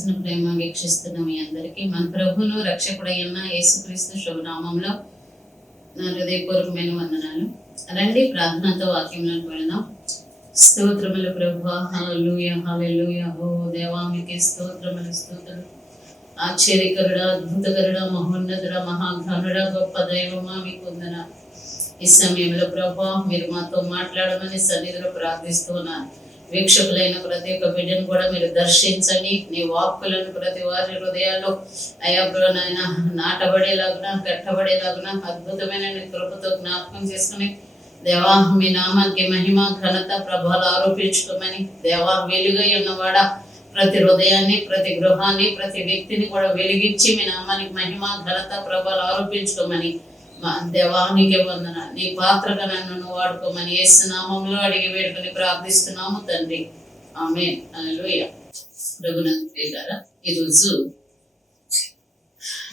చేసిన ప్రేమ వీక్షిస్తున్న మీ అందరికీ మన ప్రభువును రక్షకుడైన యేసుక్రీస్తు శుభనామంలో నా హృదయపూర్వకమైన వందనాలు. రండి ప్రార్థనతో వాక్యంలోకి వెళదాం. స్తోత్రములు ప్రభువా, హల్లెలూయా హల్లెలూయా. ఓ దేవా, మీకే స్తోత్రములు స్తోత్రములు. ఆశ్చర్యకరుడా, అద్భుతకరుడా, మహోన్నతుడా, మహాఘనుడా, గొప్ప దైవమా, మీకు వందనాలు. ఈ సమయంలో ప్రభువా, మీరు మాతో మాట్లాడమని సన్నిధిలో ప్రార్థిస్తున్నాను. వీక్షకులైన ప్రతి ఒక్క బిడ్డను కూడా మీరు దర్శించండి. నీ వాక్కులను ప్రతి వారి హృదయాల్లో అయ్యా నాయన నాటబడేలాగున, కట్టబడేలాగున అద్భుతమైన నీ కృపతో జ్ఞాపకం చేసుకుని దేవా, మీ నామానికి మహిమ ఘనత ప్రభావాలు ఆరోపించుకోమని దేవా, వెలుగై ఉన్నవాడా ప్రతి హృదయాన్ని, ప్రతి గృహాన్ని, ప్రతి వ్యక్తిని కూడా వెలిగించి మీ నామానికి మహిమ ఘనత ప్రభావాలు ఆరోపించుకోమని మా దేవానికి వందన. నీ పాత్రగా నన్ను వాడుకోమని యేసు నామంలో అడిగి వేడుకొని ప్రార్థిస్తున్నాము తండ్రి, ఆమేన్. హల్లెలూయా. రఘునాథ్ గారు, ఈరోజు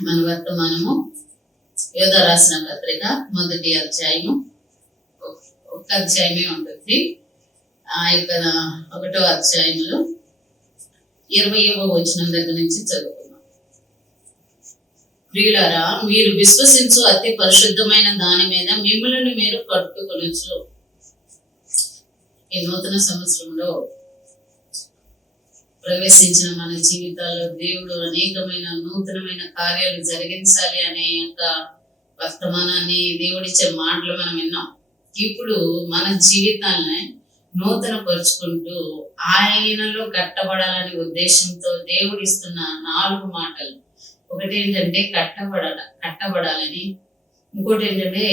మన వర్తమానము యోధా రాసిన పత్రిక మొదటి అధ్యాయము, ఒక అధ్యాయమే ఉంటుంది. ఆ యొక్క 1వ అధ్యాయంలో 20వ వచనం దగ్గర నుంచి చదువుకున్నాం. ప్రియులారా, మీరు విశ్వసించు అతి పరిశుద్ధమైన దాని మీద మిమ్మల్ని మీరు కట్టుకొనొచ్చు. ఈ నూతన సంవత్సరంలో ప్రవేశించిన మన జీవితాల్లో దేవుడు అనేకమైన నూతనమైన కార్యాలు జరిగించాలి అనే యొక్క వర్తమానాన్ని, దేవుడిచ్చే మాటలు మనం విన్నాం. ఇప్పుడు మన జీవితాన్ని నూతన పరుచుకుంటూ ఆయనలో కట్టబడాలనే ఉద్దేశంతో దేవుడిస్తున్న 4 మాటలు. ఒకటి ఏంటంటే కట్టబడాలని, ఇంకోటి ఏంటంటే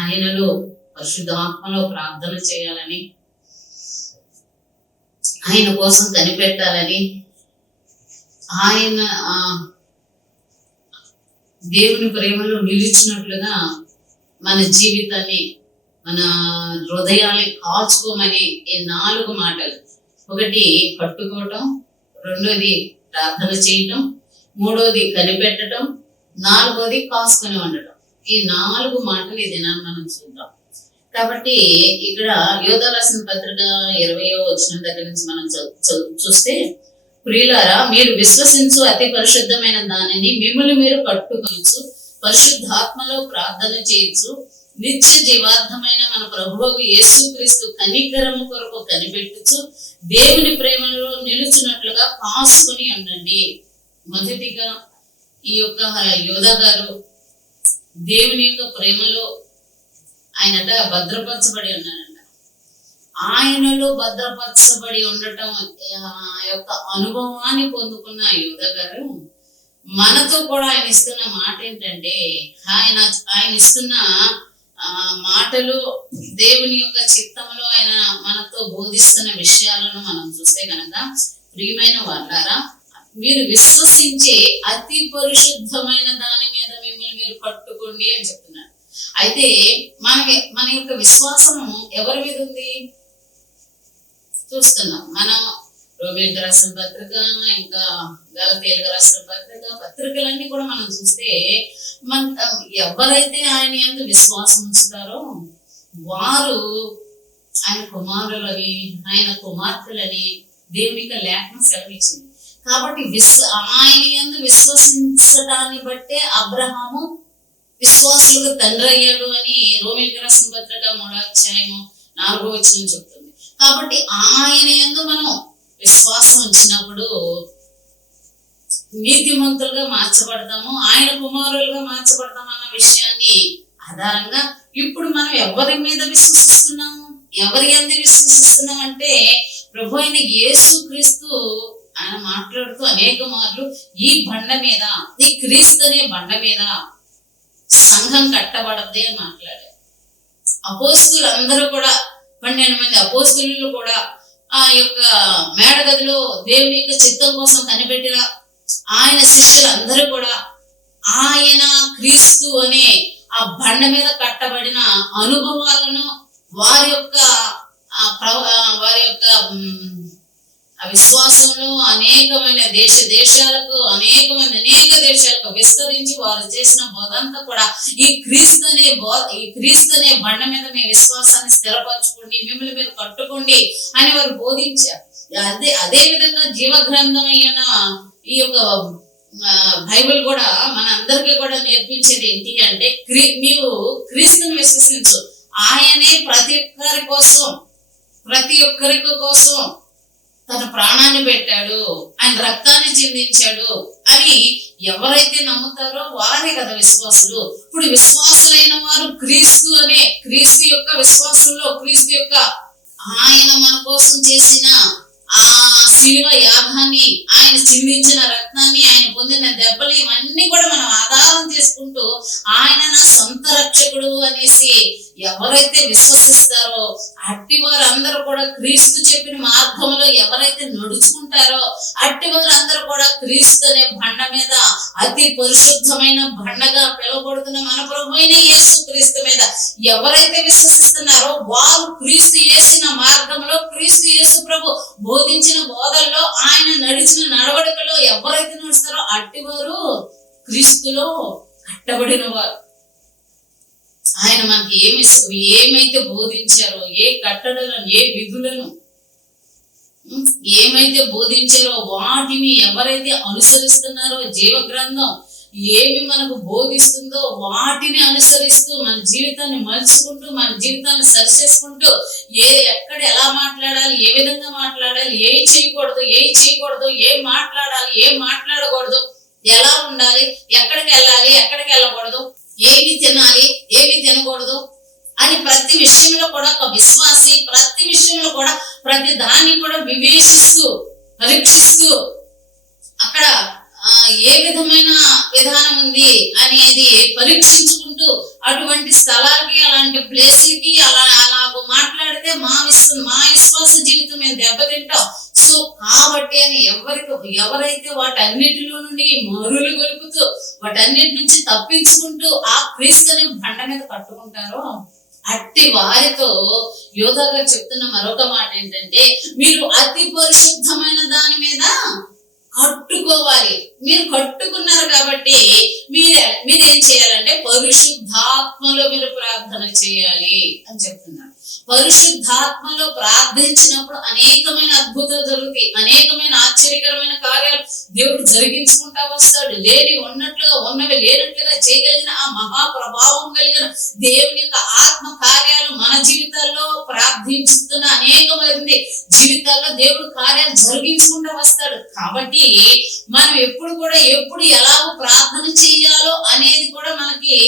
ఆయనలో పరిశుద్ధాత్మలో ప్రార్థన చేయాలని, ఆయన కోసం కనిపెట్టాలని, ఆయన దేవుని ప్రేమలో నిలిచినట్లుగా మన జీవితాన్ని, మన హృదయాన్ని కాచుకోమని ఈ 4 మాటలు. ఒకటి కట్టుకోవటం, రెండోది ప్రార్థన చేయటం, మూడోది కనిపెట్టడం, 4వది కాసుకొని ఉండటం. ఈ 4 మాటలు ఈ దినాన్ని మనం చూద్దాం. కాబట్టి ఇక్కడ యోధా రాసిన పత్రిక 20వ వచనం దగ్గర నుంచి మనం చూస్తే, ప్రియులారా, మీరు విశ్వసించు అతి పరిశుద్ధమైన దానిని మిమ్మల్ని మీరు కట్టుకొనొచ్చు, పరిశుద్ధాత్మలో ప్రార్థన చేయొచ్చు, నిత్య జీవార్థమైన మన ప్రభువు యేసుక్రీస్తు కనికరము కొరకు కనిపెట్టుచు దేవుని ప్రేమలో నిలుచున్నట్లుగా కాసుకొని ఉండండి. మొదటిగా ఈ యొక్క యోధా గారు దేవుని యొక్క ప్రేమలో ఆయనట భద్రపరచబడి ఉన్నారంట. ఆయనలో భద్రపరచబడి ఉండటం యొక్క అనుభవాన్ని పొందుకున్న యోధా గారు మనతో కూడా ఆయన ఇస్తున్న మాట ఏంటంటే, ఆయన ఇస్తున్న మాటలు దేవుని యొక్క చిత్తంలో ఆయన మనతో బోధిస్తున్న విషయాలను మనం చూస్తే కనుక, ప్రియమైన వాళ్ళారా, మీరు విశ్వసించే అతి పరిశుద్ధమైన దాని మీద మిమ్మల్ని మీరు కట్టుకోండి అని చెప్తున్నారు. అయితే మన యొక్క విశ్వాసము ఎవరి మీద ఉంది చూస్తున్నాం. మనం రోమీయులకు రాసిన పత్రిక, ఇంకా గలతీయులకు రాసిన పత్రికలన్నీ కూడా మనం చూస్తే, ఎవరైతే ఆయన యందు విశ్వాసం ఉంచుతారో వారు ఆయన కుమారులని, ఆయన కుమార్తెలని దేవునికి లేఖనం సెలవిచ్చింది. కాబట్టి ఆయన యందు విశ్వసించడాన్ని బట్టే అబ్రహాము విశ్వాసులకు తండ్రి అయ్యాడు అని రోమీయులకు రాసిన పత్రిక 3వ అధ్యాయము 4వ వచనం చెప్తుంది. కాబట్టి ఆయన యందు మనం విశ్వాసం ఉంచినప్పుడు నీతిమంతులుగా మార్చబడతాము, ఆయన కుమారులుగా మార్చబడతాము అన్న విషయాన్ని ఆధారంగా ఇప్పుడు మనం ఎవరి మీద విశ్వసిస్తున్నాము, ఎవరి యందు విశ్వసిస్తున్నాం అంటే, ప్రభు అయిన యేసుక్రీస్తు ఆయన మాట్లాడుతూ అనేక మార్లు ఈ బండ మీద, ఈ క్రీస్తు అనే బండ మీద సంఘం కట్టబడద్ది అని మాట్లాడారు. అపోస్తులు అందరూ కూడా 12 మంది అపోస్తులు కూడా ఆ యొక్క మేడగదిలో దేవుని యొక్క చిత్తం కోసం కనిపెట్టిన ఆయన శిష్యులందరూ కూడా ఆయన క్రీస్తు అనే ఆ బండ మీద కట్టబడిన అనుభవాలను వారి యొక్క విశ్వాసంలో అనేక దేశాలకు విస్తరించి వారు చేసిన బోధంతా కూడా ఈ క్రీస్తు అనే బండ మీద మీ విశ్వాసాన్ని స్థిరపరచుకోండి, మిమ్మల్ని మీరు కట్టుకోండి అని వారు బోధించారు. అదే విధంగా జీవ గ్రంథం అయిన ఈ యొక్క బైబిల్ కూడా మన అందరికీ కూడా నేర్పించేది ఏంటి అంటే నీవు క్రీస్తుని విశ్వసించు, ఆయనే ప్రతి ఒక్కరి కోసం తన ప్రాణాన్ని పెట్టాడు, ఆయన రక్తాన్ని చిందించాడు అని ఎవరైతే నమ్ముతారో వారే కదా విశ్వాసులు. ఇప్పుడు విశ్వాసులైన వారు క్రీస్తు యొక్క విశ్వాసంలో క్రీస్తు యొక్క ఆయన మన కోసం చేసిన ఆ శిలువ యాగాన్ని, ఆయన చిందించిన రక్తాన్ని, ఆయన పొందిన దెబ్బలు, ఇవన్నీ కూడా మనం ఆధారం చేసుకుంటూ ఆయన నా సొంత రక్షకుడు అనేసి ఎవరైతే విశ్వసిస్తారో అట్టి వారు అందరూ కూడా క్రీస్తు చెప్పిన మార్గంలో ఎవరైతే నడుచుకుంటారో అట్టి వారు అందరూ కూడా క్రీస్తు అనే బండ మీద, అతి పరిశుద్ధమైన బండగా పిలువబడుతున్న మన ప్రభు అయిన యేసు క్రీస్తు మీద ఎవరైతే విశ్వసిస్తున్నారో వారు క్రీస్తు యేసిన మార్గంలో, క్రీస్తు యేసు ప్రభు బోధించిన బోధల్లో, ఆయన నడిచిన నడవడికలో ఎవరైతే నడుస్తారో అట్టివారు క్రీస్తులో కట్టబడిన వారు. ఆయన మనకి ఏమైతే బోధించారో, ఏ కట్టడలను, ఏ విధులను ఏమైతే బోధించారో వాటిని ఎవరైతే అనుసరిస్తున్నారో, జీవ గ్రంథం ఏమి మనకు బోధిస్తుందో వాటిని అనుసరిస్తూ మన జీవితాన్ని మలుచుకుంటూ, మన జీవితాన్ని సరిచేసుకుంటూ, ఎక్కడ ఎలా మాట్లాడాలి, ఏ విధంగా మాట్లాడాలి, ఏం చేయకూడదు, ఏం మాట్లాడాలి, ఏం మాట్లాడకూడదు, ఎలా ఉండాలి, ఎక్కడికి వెళ్ళాలి, ఎక్కడికి వెళ్ళకూడదు, ఏమి తినాలి, ఏమి తినకూడదు అని ప్రతి విషయంలో కూడా ఒక విశ్వాసి ప్రతి విషయంలో కూడా ప్రతి దాన్ని కూడా వివేచిస్తూ, పరీక్షిస్తూ, అక్కడ ఏ విధమైన విధానం ఉంది అనేది పరీక్షించుకుంటూ అటువంటి స్థలాలకి, అలాంటి ప్లేస్లకి అలాగ మాట్లాడితే మా విశ్వాస జీవితం మేము దెబ్బతింటాం. సో కాబట్టి అని ఎవరైతే వాటన్నిటిలో నుండి మరులు గొలుపుతూ వాటన్నిటి నుంచి తప్పించుకుంటూ ఆ క్రీస్తుని బండ మీద కట్టుకుంటారో అట్టి వారితో యోధా గారు చెప్తున్న మరొక మాట ఏంటంటే, మీరు అతి పరిశుద్ధమైన దాని మీద కట్టుకోవాలి. మీరు కట్టుకున్నారు కాబట్టి మీరేం చేయాలంటే పరిశుద్ధాత్మలో మీరు ప్రార్థన చేయాలి అని చెప్తున్నారు. పరిశుద్ధాత్మలో ప్రార్థించినప్పుడు అనేకమైన అద్భుతాలు జరుగుతాయి, అనేకమైన ఆశ్చర్యకరమైన కార్యాలు దేవుడు జరిగించుకుంటా వస్తాడు. లేని ఉన్నట్లుగా, ఉన్నవి లేనట్లుగా చేయగలిగిన ఆ మహాప్రభావం కలిగిన దేవుని యొక్క ఆత్మ కార్యాలు మన జీవితాల్లో ప్రార్థించుతున్న అనేక మంది జీవితాల్లో దేవుడు కార్యాలు జరిగించుకుంటా వస్తాడు. కాబట్టి మనం ఎప్పుడు ఎలాగో ప్రార్థన చేయాలో అనేది కూడా మనకి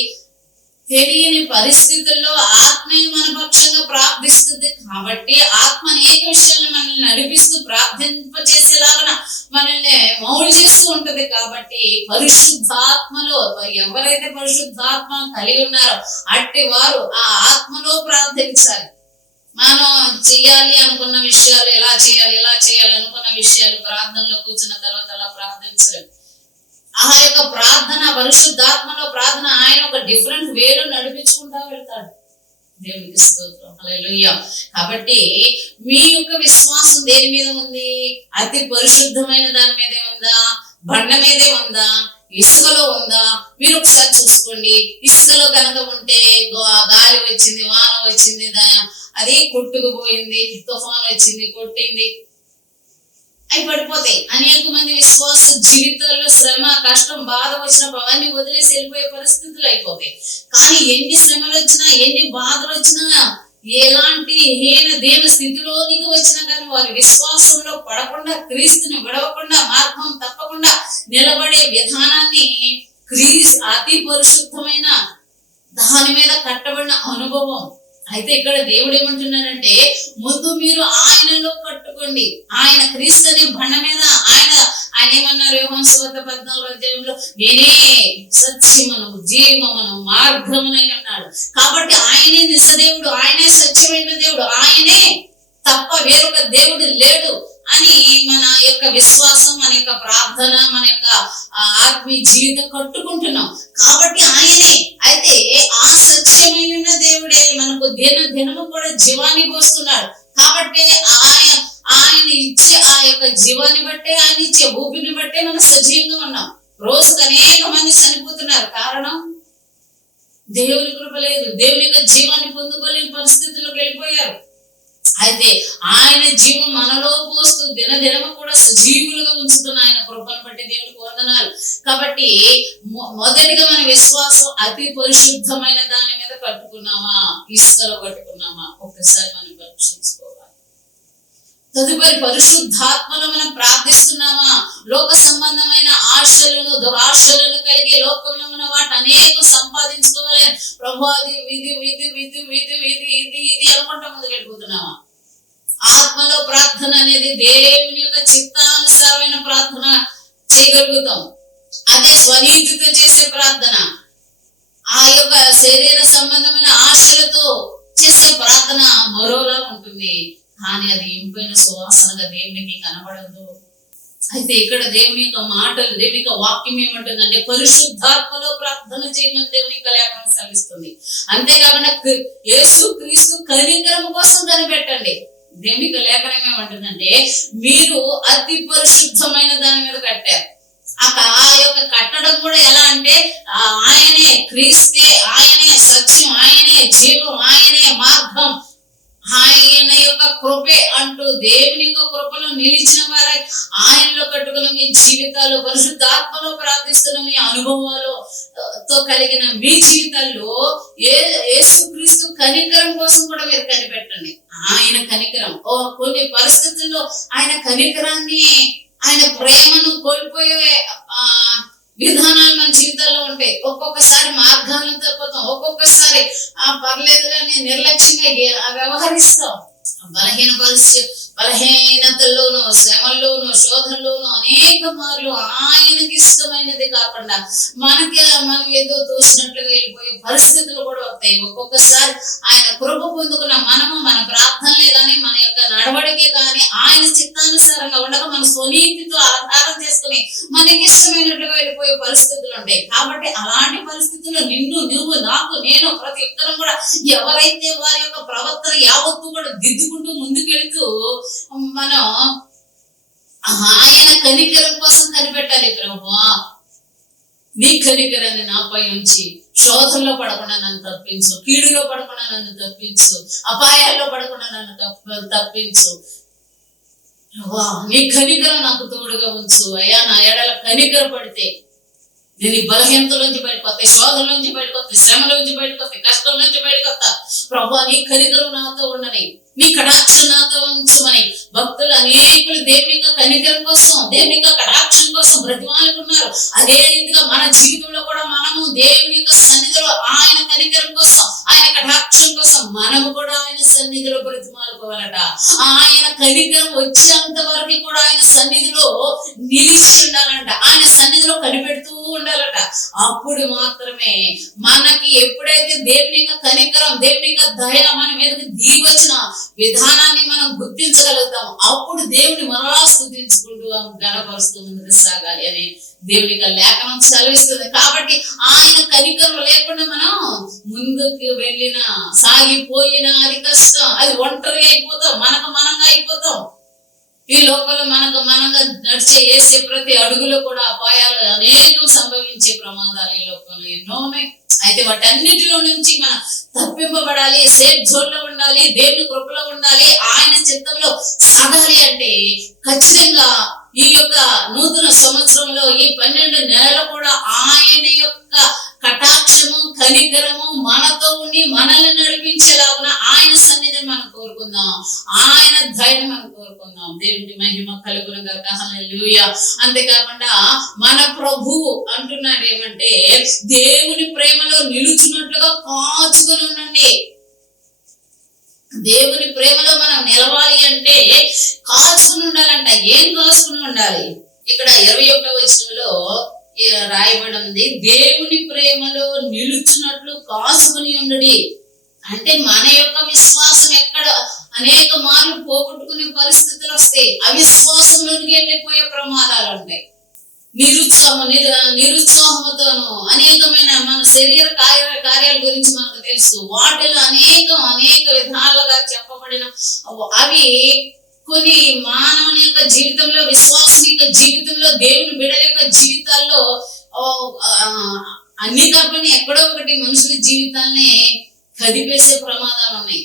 తెలియని పరిస్థితుల్లో ఆత్మే మన పక్షంగా ప్రార్థిస్తుంది. కాబట్టి ఆత్మ అనేక విషయాలను మనల్ని నడిపిస్తూ ప్రార్థింపచేసేలాగా మనల్ని మౌలు చేస్తూ ఉంటది. కాబట్టి పరిశుద్ధాత్మలో ఎవరైతే పరిశుద్ధాత్మ కలిగి ఉన్నారో అట్టి వారు ఆ ఆత్మలో ప్రార్థించాలి. మనం చేయాలి అనుకున్న విషయాలు, ఎలా చేయాలి అనుకున్న విషయాలు ప్రార్థనలో కూర్చున్న తర్వాత అలా ప్రార్థించలేము. ఆ యొక్క ప్రార్థన, పరిశుద్ధాత్మలో ప్రార్థన ఆయన ఒక డిఫరెంట్ వేలో నడిపించుకుంటా వెళ్తాడు. దేవునికి స్తోత్రం, హల్లెలూయా. కాబట్టి మీ యొక్క విశ్వాసం దేని మీద ఉంది? అతి పరిశుద్ధమైన దాని మీదే ఉందా? బండ మీదే ఉందా? ఇసుకలో ఉందా? మీరు ఒకసారి చూసుకోండి. ఇసుకలో కనుక ఉంటే గాలి వచ్చింది, వాన వచ్చింది, అది కొట్టుకుపోయింది, తుఫాను వచ్చింది, కొట్టింది, అవి పడిపోతాయి. అనేక మంది విశ్వాస జీవితాల్లో శ్రమ, కష్టం, బాధ వచ్చినప్పుడు అవన్నీ వదిలేసి వెళ్ళిపోయే పరిస్థితులు అయిపోతాయి. కానీ ఎన్ని శ్రమలు వచ్చినా, ఎన్ని బాధలు వచ్చినా, ఎలాంటి దీన స్థితిలోనికి వచ్చినా కానీ వారి విశ్వాసంలో పడకుండా, క్రీస్తుని విడవకుండా, మార్గం తప్పకుండా నిలబడే విధానాన్ని అతి పరిశుద్ధమైన దాని మీద కట్టబడిన అనుభవం. అయితే ఇక్కడ దేవుడు ఏమంటున్నాడంటే, ముందు మీరు ఆయనలో కట్టుకోండి. ఆయన క్రీస్తు అనే బండ మీద ఆయన ఏమన్నారు? యోహాను సువార్త 14వ అధ్యాయంలో నేనే సత్యమును, జీవమును, మార్గమునై అన్నాడు. కాబట్టి ఆయనే నిజదేవుడు, ఆయనే సత్యమైన దేవుడు, ఆయనే తప్ప వేరొక దేవుడు లేడు అని మన యొక్క విశ్వాసం, మన యొక్క ప్రార్థన, మన యొక్క ఆత్మీయ జీవితం కట్టుకుంటున్నాం. కాబట్టి ఆయనే. అయితే ఆ సత్యమైన దేవుడే మనకు దినము కూడా జీవాన్ని పోస్తున్నాడు. కాబట్టి ఆయన ఇచ్చే ఆ యొక్క జీవాన్ని బట్టే, ఆయన ఇచ్చే ఊపిరిని బట్టే మనం సజీవంగా ఉన్నాం. రోజుకు అనేక మంది చనిపోతున్నారు. కారణం దేవుని కృప లేదు, దేవుని యొక్క జీవాన్ని పొందుకోలేని పరిస్థితుల్లోకి వెళ్ళిపోయారు. అయితే ఆయన జీవం మనలో పోస్తూ దినదినము కూడా సజీవులుగా ఉంచుతున్న ఆయన కృపను బట్టి దేవుడికి వందనాలు. కాబట్టి మొదటిగా మన విశ్వాసం అతి పరిశుద్ధమైన దాని మీద కట్టుకున్నామా, ఇసుకలో కట్టుకున్నామా, ఒక్కసారి మనం పరీక్షించుకోవాలి. తదుపరి పరిశుద్ధాత్మలో మనం ప్రార్థిస్తున్నామా, లోక సంబంధమైన ఆశలను దురాశలను కలిగి లోకంలో ఉన్న వాటి అనేక సంపాదించుకోవాలి, ప్రభు అది ఇది ఇది ఇది ఇది ఇది ఇది ఇది అనుకుంటా ముందుకు వెళ్ళిపోతున్నామా? ఆత్మలో ప్రార్థన అనేది దేవుని యొక్క చిత్తానుసారమైన ప్రార్థన చేయగలుగుతాం. అదే స్వనీతితో చేసే ప్రార్థన, ఆ యొక్క శరీర సంబంధమైన ఆశలతో చేసే ప్రార్థన మరోలా ఉంటుంది. కానీ అది ఇంపైన సువాసనగా దేవునికి కనబడదు. అయితే ఇక్కడ దేవుని యొక్క మాటలు, దేవుని యొక్క వాక్యం ఏమంటుందంటే పరిశుద్ధాత్మలో ప్రార్థన చేయమని దేవుని యొక్క లేఖనం సెలవిస్తుంది. అంతేకాకుండా యేసు క్రీస్తు కనికరం కోసం కనిపెట్టండి. దేవుని యొక్క లేఖనం ఏమంటుందంటే మీరు అతి పరిశుద్ధమైన దాని మీద కట్టారు. ఆ యొక్క కట్టడం కూడా ఎలా అంటే ఆయనే క్రీస్తే, ఆయనే సత్యం, ఆయనే జీవం, ఆయనే మార్గం, ఆయన యొక్క కృపే అంటూ దేవుని యొక్క కృపలో నిలిచిన వారే ఆయనలో కట్టుకున్న మీ జీవితాలు, పరిశుద్ధాత్మలో ప్రార్థిస్తున్న మీ అనుభవాలతో కలిగిన మీ జీవితాల్లో యేసుక్రీస్తు కనికరం కోసం కూడా మీరు కనిపెట్టండి. ఆయన కనికరం కొన్ని పరిస్థితుల్లో ఆయన కనికరాన్ని, ఆయన ప్రేమను కోల్పోయే విధానాలు మన జీవితాల్లో ఉంటాయి. ఒక్కొక్కసారి మార్గాలను తప్పుతాం, ఒక్కొక్కసారి పర్లేదులని నిర్లక్ష్యంగా వ్యవహరిస్తాం. బలహీనతల్లోనూ, శ్రమల్లోనూ, శోధనలోనూ అనేక మార్లు ఆయనకి ఇష్టమైనది కాకుండా మనం ఏదో తోసినట్లుగా వెళ్ళిపోయే పరిస్థితులు కూడా వస్తాయి. ఒక్కొక్కసారి ఆయన కృప పొందుకున్న మనము మన ప్రార్థనలే కానీ, మన యొక్క నడవడికే కానీ ఆయన చిత్తానుసారంగా ఉండక మన స్వనీతితో ఆధారం చేసుకుని మనకి ఇష్టమైనట్లుగా వెళ్ళిపోయే పరిస్థితులు ఉంటాయి. కాబట్టి అలాంటి పరిస్థితుల్లో నిన్ను, నువ్వు, నాకు, నేను, ప్రతి ఒక్కరం కూడా ఎవరైతే వారి యొక్క ప్రవర్తన యావత్తు కూడా దిద్దుకుంటూ ముందుకెళ్తూ మనం ఆయన కనికరం కోసం కనిపెట్టాలి. ప్రభువా నీ కనికరాన్ని నాపై ఉంచి శోధనలో పడకుండా నన్ను తప్పించు, కీడులో పడకుండా నన్ను తప్పించు, అపాయాల్లో పడకుండా నన్ను తప్పించు. నీ కనికరం నాకు తోడుగా ఉంచు అయ్యా. నా ఎడల కనికర పడితే నేను బలహీనతలోంచి బయటకొస్తా, శోధనలోంచి బయటకొస్తా, శ్రమలోంచి బయటకొస్తా, కష్టంలోంచి బయటకొస్తా. ప్రభా నీ కనికరం నాతో ఉండని, నీ కటాక్షం నాతో ఉంచమని భక్తులు అనేకులు దేవుని యొక్క కనికరం కోసం, దేవుని యొక్క కటాక్షం కోసం బ్రతిమాలుకున్నారు. అదే రీతిగా మన జీవితంలో కూడా మనము దేవుని యొక్క సన్నిధిలో ఆయన కనికరం కోసం, ఆయన కటాక్షం కోసం మనము కూడా ఆయన సన్నిధిలో బ్రతిమాలుకోవాలట. ఆయన కనికరం వచ్చేంత వరకు కూడా ఆయన సన్నిధిలో నిలిచి ఉండాలంట, ఆయన సన్నిధిలో కనిపెడుతూ ఉండాలట. అప్పుడు మాత్రమే మనకి ఎప్పుడైతే దేవుని యొక్క కనికరం, దేవుని యొక్క దయ మన మీదకి దిగివచ్చిన విధానాన్ని మనం గుర్తించగలుగుతాం. అప్పుడు దేవుని మరలా స్తుతించుకుంటూ గణపరుస్తూ ముందుకు సాగాలి అని దేవుని యొక్క లేఖనం సెలవిస్తుంది. కాబట్టి ఆయన కనికరం లేకుండా మనం ముందుకు వెళ్ళిన, సాగిపోయినా అది కష్టం, అది ఒంటరి అయిపోతాం, మనంగా అయిపోతాం. ఈ లోకంలో మనంగా నడిచే వేసే ప్రతి అడుగులో కూడా అపాయాలు అనేకం సంభవించే ప్రమాదాలు ఈ లోకంలో ఎన్నో ఉన్నాయి. అయితే వాటన్నిటిలో నుంచి మనం తప్పింపబడాలి, సేఫ్ జోన్ లో ఉండాలి, దేవుని కృపలో ఉండాలి, ఆయన చిత్తంలో సాగాలి అంటే ఖచ్చితంగా ఈ యొక్క నూతన సంవత్సరంలో ఈ 12 నెలలు కూడా ఆయన యొక్క కటాక్షము, కనికరము మనతో ఉండి మనల్ని నడిపించేలాగా ఆయన సన్నిధిని మనం కోరుకుందాం, ఆయన ధైర్యం మనం కోరుకుందాం. దేవుడి మహిమ కలుగునుగాక. హల్లెలూయా. అంతేకాకుండా మన ప్రభువు అంటున్నాడు ఏమంటే దేవుని ప్రేమలో నిలుచున్నట్లుగా కాచుకుని ఉండండి. దేవుని ప్రేమలో మనం నిలవాలి అంటే కాచుకుని ఉండాలంట. ఏం కాచుకుని ఉండాలి? ఇక్కడ 21వ వచనంలో రాయబడి ఉంది, దేవుని ప్రేమలో నిలుచున్నట్లు కాచుకుని ఉండుడి. అంటే మన యొక్క విశ్వాసం ఎక్కడ అనేక మార్లు పోగొట్టుకునే పరిస్థితులు వస్తాయి, అవిశ్వాసంలోనికి వెళ్ళిపోయే ప్రమాదాలు ఉంటాయి. నిరుత్సాహంతోనూ అనేకమైన మన శరీర కార్యాల గురించి మనకు తెలుసు. వాటిలో అనేక విధాలుగా చెప్పబడిన అవి కొన్ని మానవుని యొక్క జీవితంలో, విశ్వాసం యొక్క జీవితంలో, దేవుని బిడ్డల యొక్క జీవితాల్లో అన్ని కాకపోయినా ఎక్కడో ఒకటి మనుషుల జీవితాల్ని కదిపేసే ప్రమాదాలు ఉన్నాయి.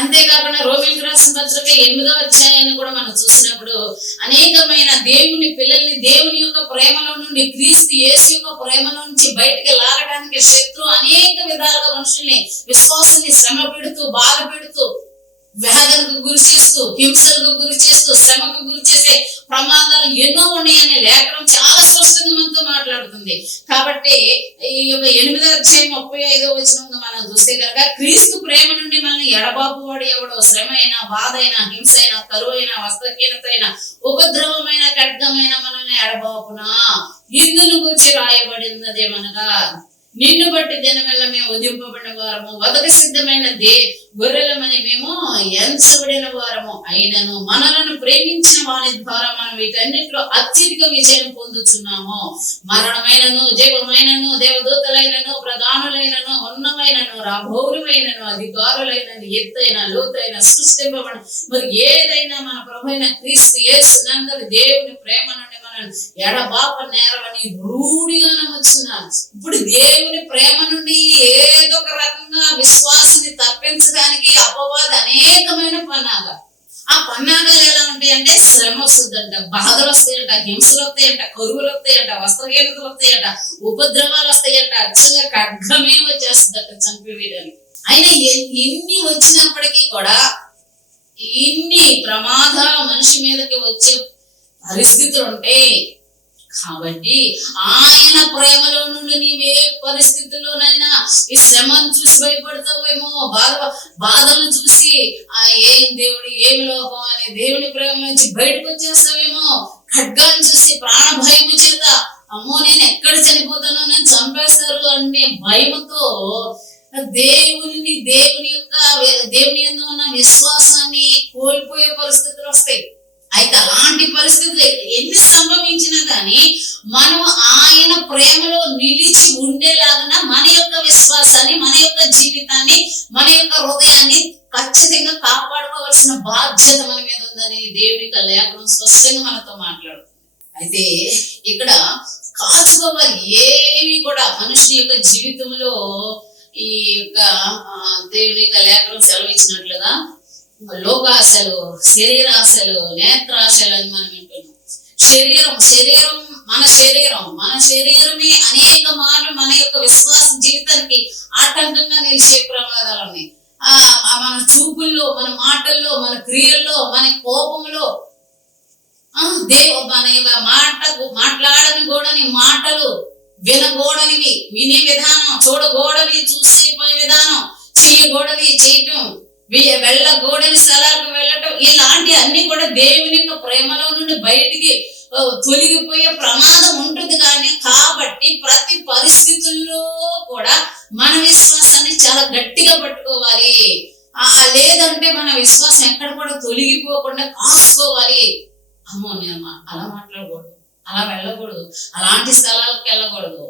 అంతేకాకుండా రోమిలికి రాసిన పత్రిక 8వ అధ్యాయాన్ని కూడా మనం చూసినప్పుడు అనేకమైన దేవుని పిల్లల్ని దేవుని యొక్క ప్రేమలో నుండి, క్రీస్తు యేసు యొక్క ప్రేమలో నుంచి బయటికి లాగడానికి శత్రువు అనేక విధాలుగా మనుషుల్ని, విశ్వాసాన్ని శ్రమ పెడుతూ, బాధ పెడుతూ, వేదనకు గురి చేస్తూ, హింసలకు గురి చేస్తూ, శ్రమకు గురి చేసే ప్రమాదాలు ఎన్నో ఉన్నాయని లేఖనం చాలా స్పష్టంగా మనతో మాట్లాడుతుంది. కాబట్టి ఈ యొక్క 8వ అధ్యాయం 35వ వచనంగా మనం చూస్తే కనుక, క్రీస్తు ప్రేమ నుండి మనల్ని ఎడబాపు వాడు ఎవడో, శ్రమ అయినా, బాధ అయినా, హింస అయినా, కరువు అయినా, వస్త్రహీనత అయినా, ఉపద్రవమైన, ఖడ్గమైన మనల్ని ఎడబాపునా. ఇందును గురించి రాయబడినదేమనగా, నిన్ను బట్టి జనమెల్ల మేము వధింపబడిన వారము, వదక సిద్ధమైన గొర్రెలమని మేము ఎంచబడిన వారము అయినను మనలను ప్రేమించిన వారి ద్వారా మనం వీటన్నిటిలో అత్యధిక విజయం పొందుతున్నాము. మరణమైనను, జీవమైనను, దేవదూతలైనను, ప్రధానులైనను, ఉన్నమైనను, రాబోరుమైనను, అధికారులైనను, ఎత్తైన, లోతైన, సృష్టింపబడిన మరి ఏదైనా మన ప్రభువైన క్రీస్తు యేసు నందరి దేవుని ప్రేమ నుండి మనం ఎడబాప నేరమని రూఢిగా నమ్ముచున్నాను. ఇప్పుడు దేవుని ప్రేమ నుండి ఏదో ఒక రకంగా విశ్వాసాన్ని తప్పించడానికి అపవాది అనేకమైన పన్నాగా. ఆ పన్నాగాలు ఎలా ఉంటాయంటే, శ్రమ వస్తుందంట, బాధలు వస్తాయంట, హింసలు వస్తాయంట, కరువులు వస్తాయంట, వస్త్రహీనతలు వస్తాయంట, ఉపద్రవాలు వస్తాయంట, అచ్చంగా ఖడ్గమే వచ్చేస్తుందట చంపివేయడానికి. అయినా ఎన్ని వచ్చినప్పటికీ కూడా, ఇన్ని ప్రమాదాలు మనిషి మీదకి వచ్చే పరిస్థితులు ఉంటాయి. కాబట్టి ఆయన ప్రేమలో నుండి నీవే పరిస్థితుల్లోనైనా ఈ శ్రమను చూసి భయపడతావేమో, బాధలను చూసి ఏం దేవుడు, ఏమి లోపం అని దేవుని ప్రేమ నుంచి బయటకు వచ్చేస్తావేమో, ఖడ్గాన్ని చూసి ప్రాణ భయము చేత అమ్మో నేను ఎక్కడ చనిపోతానో, నేను చంపేస్తారు అనే భయముతో దేవుని యందు ఉన్న విశ్వాసాన్ని కోల్పోయే పరిస్థితులు వస్తాయి. అయితే అలాంటి పరిస్థితులు ఎన్ని సంభవించినా కానీ మనం ఆయన ప్రేమలో నిలిచి ఉండేలాగా మన యొక్క విశ్వాసాన్ని, మన యొక్క జీవితాన్ని, మన యొక్క హృదయాన్ని ఖచ్చితంగా కాపాడుకోవాల్సిన బాధ్యత మన మీద ఉందని దేవుని యొక్క లేఖనం స్పష్టంగా మనతో మాట్లాడుతుంది. అయితే ఇక్కడ కాచుకోవాలి. ఏవి కూడా మనిషి యొక్క జీవితంలో ఈ యొక్క దేవుని యొక్క లేఖనం సెలవిచ్చినట్లుగా లోకాశలు, శరీరాశలు, నేత్రాశలు అని మనం వింటున్నాం. మన శరీరమే అనేక మార్లు మన యొక్క విశ్వాస జీవితానికి ఆటంకంగా నిలిచే ప్రమాదాలు ఉన్నాయి. మన చూపుల్లో, మన మాటల్లో, మన క్రియల్లో, మన కోపంలో, మన యొక్క మాట్లాడని గోడని మాటలు, వినగోడనివి వినే విధానం, చూడగోడని చూసే విధానం, చేయగోడని చేయటం, వెళ్ళగోడని స్థలాలకు వెళ్ళటం, ఇలాంటి అన్ని కూడా దేవుని యొక్క ప్రేమలో నుండి బయటికి తొలగిపోయే ప్రమాదం ఉంటుంది. కాబట్టి ప్రతి పరిస్థితుల్లో కూడా మన విశ్వాసాన్ని చాలా గట్టిగా పట్టుకోవాలి. లేదంటే మన విశ్వాసం ఎక్కడ కూడా తొలగిపోకుండా కాసుకోవాలి. అమ్మో నేను అలా మాట్లాడకూడదు, అలా వెళ్ళకూడదు, అలాంటి స్థలాలకు వెళ్ళకూడదు,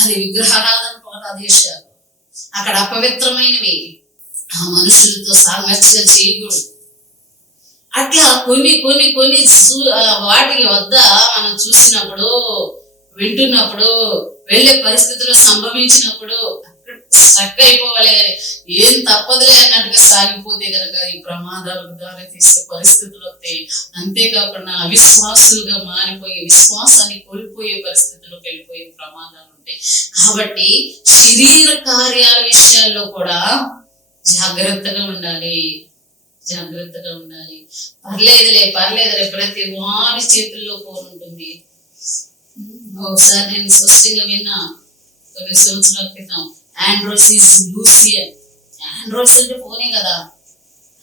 అది విగ్రహారాధన ప్రదేశాలు, అక్కడ అపవిత్రమైనవి, ఆ మనుషులతో సామర్థ్యంగా చేయకూడదు. అట్లా కొన్ని కొన్ని కొన్ని వాటి వద్ద మనం చూసినప్పుడు, వింటున్నప్పుడు, వెళ్ళే పరిస్థితులు సంభవించినప్పుడు స్ట్రక్ అయిపోవాలి. ఏం తప్పదులే అన్నట్టుగా సాగిపోతే కనుక ఈ ప్రమాదాలకు దారి తీసే పరిస్థితులు వస్తాయి. అంతేకాకుండా అవిశ్వాసులుగా మారిపోయి విశ్వాసాన్ని కోల్పోయే పరిస్థితుల్లోకి వెళ్ళిపోయే ప్రమాదాలు ఉంటాయి. కాబట్టి శరీర కార్యాల విషయాల్లో కూడా జాగ్రత్తగా ఉండాలి. పర్లేదులే ప్రతి వారి చేతుల్లో ఫోన్ ఉంటుంది. ఒకసారి నేను స్పష్టంగా విన్నా, కొన్ని సంవత్సరాల క్రితం, ఆండ్రాయిడ్ ఈజ్ లూసీ అని. ఆండ్రాయిడ్స్ అంటే ఫోనే కదా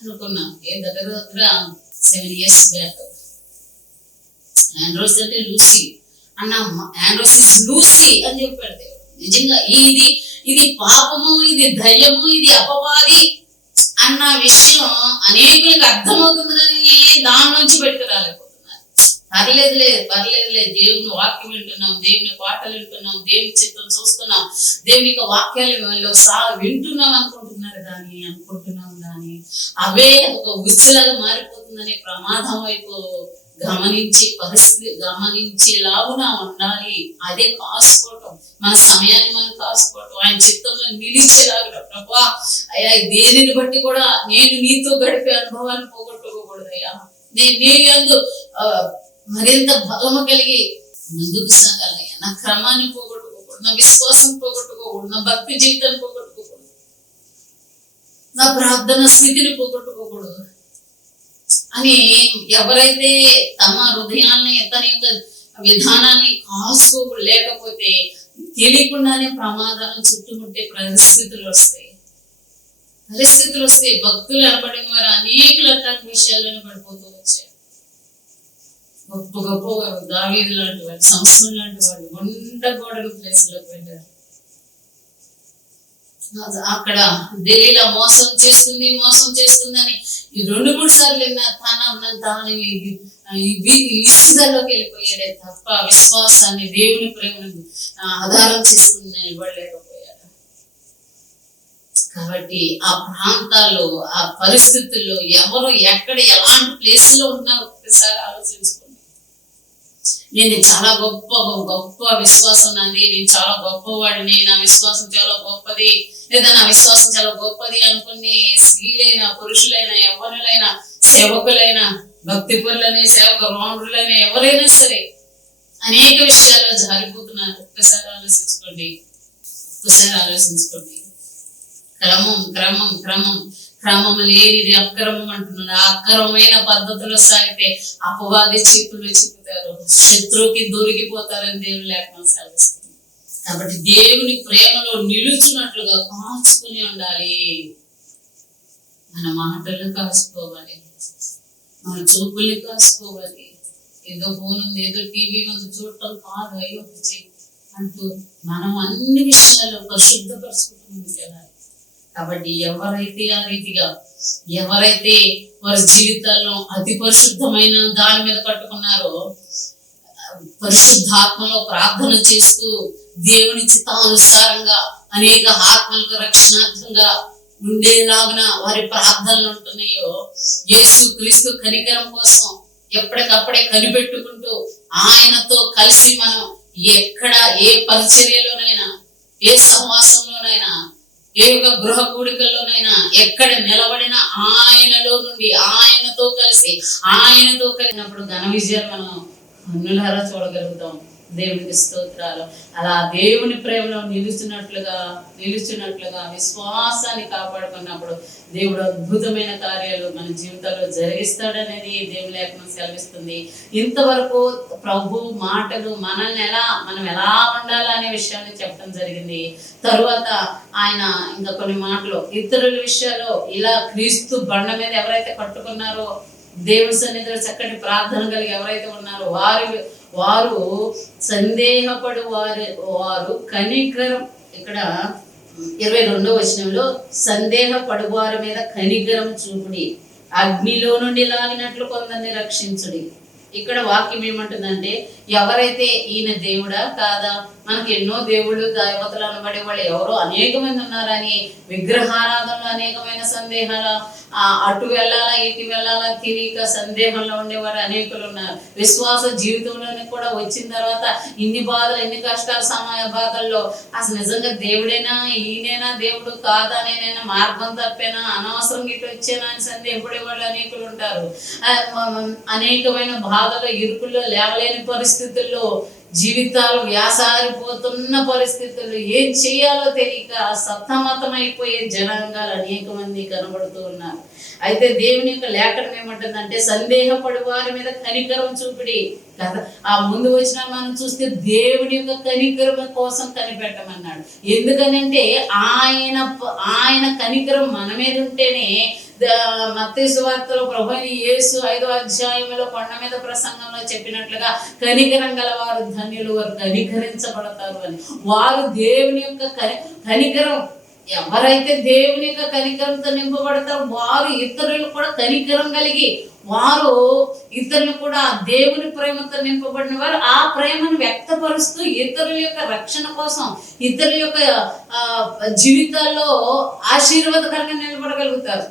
అనుకున్నా. దగ్గర 7 years బ్యాక్. ఆండ్రాయిడ్స్ అంటే లూసీ అన్న, ఆండ్రాయిడ్ ఈజ్ లూసీ అని చెప్పాడు దేవుడు. నిజంగా ఇది పాపము, ఇది దయ్యము, ఇది అపవాది అన్న విషయం అనేకులకు అర్థమవుతుంది, కానీ దాని నుంచి బయటకు రాలేకపోతున్నారు. పర్లేదులే దేవుని వాక్యం వింటున్నాం, దేవుని పాటలు వింటున్నాం, దేవుని చిత్రం చూస్తున్నాం, దేవుని యొక్క వాక్యాలు వింటున్నాం అనుకుంటున్నారు కానీ అవే ఒక ఉచ్చులాగా మారిపోతుంది. అయిపోతుందనే ప్రమాదం వైపు గమనించే పరిస్థితి గమనించేలాగునా ఉండాలి. అదే కాసుకోవటం, మన సమయాన్ని మనం కాసుకోవటం, ఆయన చిత్తంలో నిలిచేలాగా. ప్రభా అయ్యా, దేనిని బట్టి కూడా నేను నీతో గడిపే అనుభవాన్ని పోగొట్టుకోకూడదయ్యా. నేను నీ యందు మరింత బలము కలిగి ముందుకు సాగాలయ్యా. నా క్రమాన్ని పోగొట్టుకోకూడదు, నా విశ్వాసం పోగొట్టుకోకూడదు, నా భక్తి జీవితాన్ని పోగొట్టుకోకూడదు, నా ప్రార్థన స్థితిని పోగొట్టుకోకూడదు అని ఎవరైతే తమ హృదయాన్ని తన యొక్క విధానాన్ని కాసుకోలేకపోతే తెలియకుండానే ప్రమాదాలను చుట్టుముట్టే పరిస్థితులు వస్తాయి. భక్తులు అనబడిన వారు అనేక అట్లాంటి విషయాలను పడిపోతూ వచ్చారు. గొప్ప గొప్ప దావీదు లాంటి వాళ్ళు, సంస్థలు లాంటి వాళ్ళు ఉండకూడని ప్లేస్లోకి వెళ్ళారు. అక్కడ ఢిల్లీలో మోసం చేస్తుందని 2-3 సార్లు తాను ఇసుదల్లోకి వెళ్ళిపోయాడే తప్ప విశ్వాసాన్ని, దేవుని ప్రేమను ఆధారం చేసుకుని నిలబడలేకపోయాడు. కాబట్టి ఆ ప్రాంతాల్లో, ఆ పరిస్థితుల్లో ఎవరు ఎక్కడ ఎలాంటి ప్లేస్ లో ఉన్నారో ఒకసారి ఆలోచించుకోండి. నేను చాలా గొప్ప విశ్వాసం నాది, నేను చాలా గొప్పవాడిని, నా విశ్వాసం చాలా గొప్పది, లేదా నా విశ్వాసం చాలా గొప్పది అనుకుని స్త్రీలైనా పురుషులైనా ఎవరినైనా సేవకులైనా భక్తి పరులని సేవక రౌండ్రులైనా ఎవరైనా సరే అనేక విషయాల్లో జారిపోతున్నారు. ఒక్కసారి ఆలోచించుకోండి. క్రమం లేనిది అక్రమం అంటున్నాడు. ఆ అక్రమమైన పద్ధతిలో సాగితే అపవాది చిక్కులు చిక్కుతారు, శత్రువుకి దొరికిపోతారని దేవుని లేఖనం సెలవిస్తుంది. కాబట్టి దేవుని ప్రేమలో నిలుచున్నట్లుగా కాచుకుని ఉండాలి. మన మాటలు కాసుకోవాలి, మన చూపుల్ని కాసుకోవాలి. ఏదో ఫోన్ ఉంది, ఏదో టీవీ ముందు చూడటం కాదు, అయ్యో అంటూ మనం అన్ని విషయాల్లో పరిశుద్ధపరుచుకుంటున్నాం. కాబట్టి ఎవరైతే ఆ రీతిగా ఎవరైతే వారి జీవితాల్లో అతి పరిశుద్ధమైన దాని మీద కట్టుకున్నారో, పరిశుద్ధాత్మలో ప్రార్థన చేస్తూ దేవుని చిత్తానుసారంగా అనేక ఆత్మలకు రక్షణార్థంగా ఉండేలాగున వారి ప్రార్థనలు ఉంటున్నాయో, యేసు క్రీస్తు కనికరం కోసం ఎప్పటికప్పుడే కనిపెట్టుకుంటూ ఆయనతో కలిసి మనం ఎక్కడ ఏ పరిచర్యలోనైనా, ఏ సమాసంలోనైనా, ఏ యొక్క గృహ కూడికల్లోనైనా ఎక్కడ నిలబడినా ఆయనలో నుండి ఆయనతో కలిసినప్పుడు ఘన విజయాలు మనం కన్నులారా చూడగలుగుతాం. దేవునికి స్తోత్రాలు. అలా దేవుని ప్రేమలో నిలుచున్నట్లుగా విశ్వాసాన్ని కాపాడుకున్నప్పుడు దేవుడు అద్భుతమైన కార్యాలు మన జీవితంలో జరిగిస్తాడనేది దేవుని లేఖనం సెలవిస్తుంది. ఇంతవరకు ప్రభు మాటలు మనం ఎలా ఉండాలి అనే విషయాన్ని చెప్పడం జరిగింది. తరువాత ఆయన ఇంకా కొన్ని మాటలు ఇతరుల విషయాల్లో ఇలా క్రీస్తు బండ మీద ఎవరైతే కట్టుకున్నారో, దేవుని సన్నిధిలో చక్కటి ప్రార్థన కలిగి ఎవరైతే ఉన్నారో వారు సందేహపడు వారు కనికరం, ఇక్కడ 22వ వచనంలో సందేహపడు వారి మీద కనికరం చూపుడి, అగ్నిలో నుండి లాగినట్లు కొందరిని రక్షించుడి. ఇక్కడ వాక్యం ఏమంటుందంటే, ఎవరైతే ఈయన దేవుడా కాదా, మనకు ఎన్నో దేవుడు దేవతలు అనబడే వాళ్ళు ఎవరో అనేక మంది ఉన్నారని విగ్రహారాధనలో అనేకమైన సందేహాలు, అటు వెళ్ళాలా ఇటు వెళ్ళాలా తెలియక సందేహంలో ఉండేవారు అనేకులు ఉన్నారు. విశ్వాస జీవితంలోనే కూడా వచ్చిన తర్వాత ఇన్ని బాధలు, ఎన్ని కష్టాలు, సమయ బాధల్లో అసలు నిజంగా దేవుడేనా, ఈయనైనా దేవుడు కాదా, నేనైనా మార్గం తప్పేనా, అనవసరం ఇటు వచ్చేనా అని సందేహపడేవాళ్ళు అనేకులు ఉంటారు. అనేకమైన బాధలు, ఇరుకుల్లో, లేవలేని పరిస్థితుల్లో, జీవితాలు వ్యాసారిపోతున్న పరిస్థితుల్లో ఏం చేయాలో తెలియక సతమతమైపోయే జనాంగాలు అనేక మంది కనబడుతూ ఉన్నారు. అయితే దేవుని యొక్క లేఖనం ఏమంటుందంటే, సందేహపడు వారి మీద కనికరం చూపిడి కదా. ఆ ముందు వచ్చిన మనం చూస్తే దేవుని యొక్క కనికరం కోసం కనిపెట్టమన్నాడు. ఎందుకనంటే ఆయన కనికరం మన మీద ఉంటేనే, మత్తయి సువార్తలో ప్రభువైన యేసు 5వ అధ్యాయంలో కొండ మీద ప్రసంగంలో చెప్పినట్లుగా కనికరం గలవారు ధన్యులు, వారు కనికరించబడతారు అని. వారు దేవుని యొక్క కనికరం, ఎవరైతే దేవుని యొక్క కనికరంతో నింపబడతారో వారు ఇతరులు కూడా కనికరం కలిగి, వారు ఇతరులు కూడా దేవుని ప్రేమతో నింపబడిన వారు ఆ ప్రేమను వ్యక్తపరుస్తూ ఇతరుల యొక్క రక్షణ కోసం, ఇతరుల యొక్క జీవితాల్లో ఆశీర్వాదకరంగా నిలబడగలుగుతారు.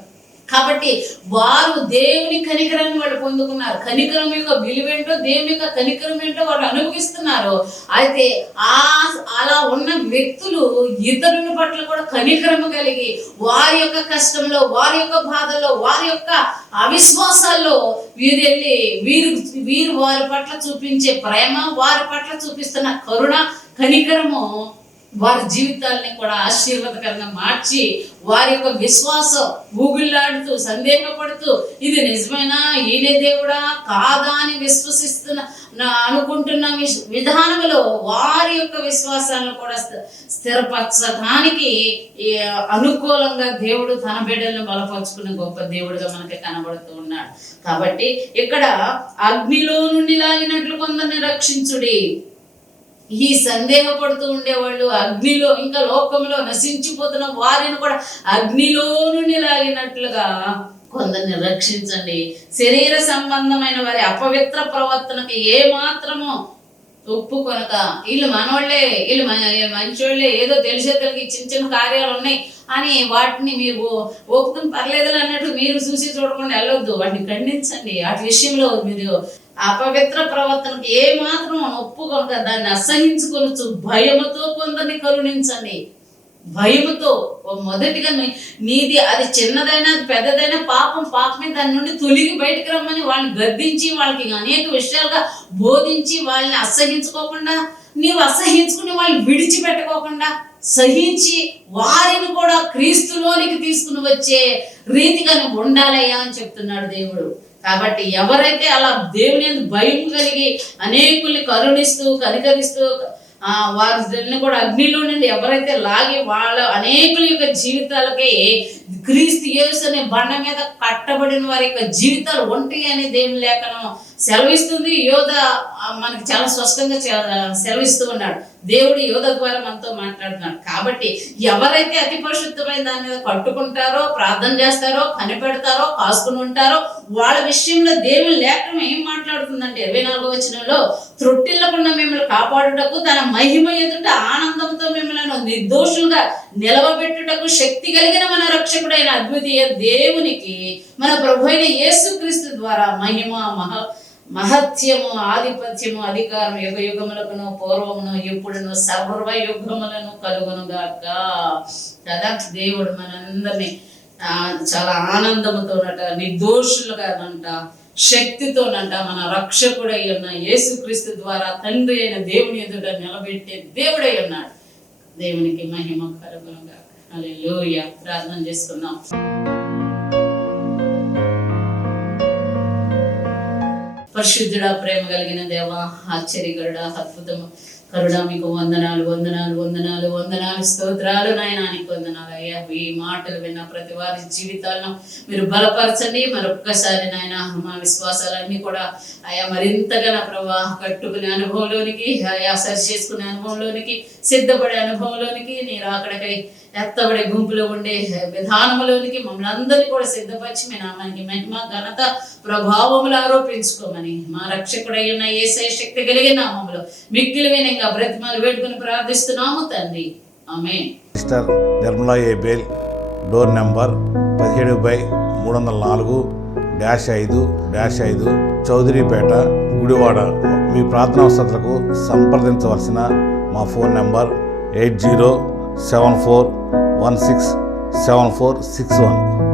కాబట్టి వారు దేవుని కనికరాన్ని వాళ్ళు పొందుకున్నారు. కనికరం యొక్క విలువేంటో, దేవుని యొక్క కనికరం ఏంటో వాళ్ళు అనుభవిస్తున్నారు. అయితే అలా ఉన్న వ్యక్తులు ఇతరుల పట్ల కూడా కనికరము కలిగి వారి యొక్క కష్టంలో, వారి యొక్క బాధల్లో, వారి యొక్క అవిశ్వాసాల్లో వీరు వారి పట్ల చూపించే ప్రేమ, వారి పట్ల చూపిస్తున్న కరుణ, కనికరము వారి జీవితాలని కూడా ఆశీర్వాదకరంగా మార్చి వారి యొక్క విశ్వాసం ఊగుల్లాడుతూ సందేహపడుతూ ఇది నిజమేనా, ఈయనే దేవుడా కాదా అని అనుకుంటున్న విధానంలో వారి యొక్క విశ్వాసాలను కూడా స్థిరపరచడానికి అనుకూలంగా దేవుడు తన బిడ్డలను బలపరుచుకునే గొప్ప దేవుడుగా మనకి కనబడుతూ ఉన్నాడు. కాబట్టి ఇక్కడ అగ్నిలో నుండి లాగినట్లు కొందరిని రక్షించుడి. ఈ సందేహపడుతూ ఉండేవాళ్ళు అగ్నిలో, ఇంకా లోకంలో నశించిపోతున్న వారిని కూడా అగ్నిలో నుండి లాగినట్లుగా కొందరిని రక్షించండి. శరీర సంబంధమైన వారి అపవిత్ర ప్రవర్తనకి ఏ మాత్రము ఒప్పుకొనక వీళ్ళు మనోళ్ళే, వీళ్ళు మంచోళ్ళే, ఏదో తెలిసే చిన్న చిన్న కార్యాలు ఉన్నాయి అని వాటిని మీరు ఒప్పుకుని పర్లేదు అన్నట్టు మీరు చూసి చూడకుండా వెళ్ళొద్దు. వాటిని ఖండించండి. వాటి విషయంలో మీరు అపవిత్ర ప్రవర్తనకు ఏ మాత్రం ఒప్పుకొనక దాన్ని అసహించుకొనొచ్చు. భయముతో కొందరిని కరుణించండి. భయముతో మొదటిగా నీది అది చిన్నదైనా పెద్దదైనా పాపమే దాని నుండి తొలగి బయటకు రమ్మని వాళ్ళని గద్దించి వాళ్ళకి అనేక విషయాలుగా బోధించి వాళ్ళని అసహించుకోకుండా, నీవు అసహించుకుని వాళ్ళని విడిచిపెట్టుకోకుండా సహించి వారిని కూడా క్రీస్తులోనికి తీసుకుని వచ్చే రీతిగా నువ్వు ఉండాలయ్యా అని చెప్తున్నాడు దేవుడు. కాబట్టి ఎవరైతే అలా దేవుని భయం కలిగి అనేకుల్ని కరుణిస్తూ కనికరిస్తూ వారిని కూడా అగ్నిలో నుండి ఎవరైతే లాగి వాళ్ళ అనేకుల యొక్క జీవితాలకి క్రీస్తు యేసు అనే బండ మీద కట్టబడిన వారి యొక్క జీవితాలు ఉంటాయి అని దేవుని లేఖనం సెలవిస్తుంది. యోధ మనకి చాలా స్పష్టంగా సెలవిస్తూ ఉన్నాడు. దేవుడు యోధ ద్వారా మనతో మాట్లాడుతున్నాడు. కాబట్టి ఎవరైతే అతి పరిశుద్ధమైన దాని మీద కట్టుకుంటారో, ప్రార్థన చేస్తారో, కనిపెడతారో, కాసుకుని ఉంటారో వాళ్ళ విషయంలో దేవుని లేఖనం ఏం మాట్లాడుతుందంటే 24వ వచనంలో త్రొట్టిల్లకుండా మిమ్మల్ని కాపాడుటకు తన మహిమ ఎదుట ఆనందంతో మిమ్మల్ని నిర్దోషులుగా నిలవబెట్టుటకు శక్తి కలిగిన మన రక్షకుడైన అద్వితీయ దేవునికి మన ప్రభు అయిన యేసుక్రీస్తు ద్వారా మహిమ మహత్యము, ఆధిపత్యము, అధికారం యుగ యుగములకును పూర్వమును ఎప్పుడును సర్వ యుగములను కలుగునుగాక. కదా దేవుడు మనందరినీ చాలా ఆనందముతోనట, నిర్దోషులుగానంట, శక్తితోనంట మన రక్షకుడై ఉన్న యేసుక్రీస్తు ద్వారా తండ్రి అయిన దేవుని ఎదుట నిలబెట్టే దేవుడై ఉన్నాడు. దేవునికి మహిమ కలుగునుగాక. హల్లెలూయా. ప్రార్థన చేసుకుందాం. పరిశుద్ధుడా, ప్రేమ కలిగిన దేవా, ఆశ్చర్యకరుడా, అద్భుతము కరుడా, మీకు వందనాలు వందనాలు వందనాలు వందనాలు స్తోత్రాలు నాయనా, నీకు వందనాలు అయ్యా. ఈ మాటలు విన్న ప్రతి వారి జీవితాలను మీరు బలపరచండి. మరొక్కసారి నాయన మా విశ్వాసాలన్నీ కూడా అయా మరింతగా నా ప్రభా కట్టుకునే అనుభవంలోనికి, అయా సరి చేసుకునే అనుభవంలోనికి, సిద్ధపడే అనుభవంలోనికి, నీరు అక్కడికై ఎత్తబడే గుంపులో ఉండే విధానంలోనికి మమ్మల్ని అందరినీ కూడా సిద్ధపరిచి మీ నామానికి మహిమ ఘనత ప్రభావములు ఆరోపించుకోమని మా రక్షకుడైన యేసయ్య శక్తి కలిగిన నామములో మిక్కిలి వినంగా బ్రతిమాలు వేడుకొని ప్రార్థిస్తున్నాము తండ్రి. ఆమేన్. మిస్టర్ నిర్మలా ఏ బేల్, డోర్ నెంబర్ 17/304-5-5 చౌదరిపేట, గుడివాడ. మీ ప్రార్థనా అవసరాలకు సంప్రదించవలసిన మా ఫోన్ నెంబర్ 8074167461.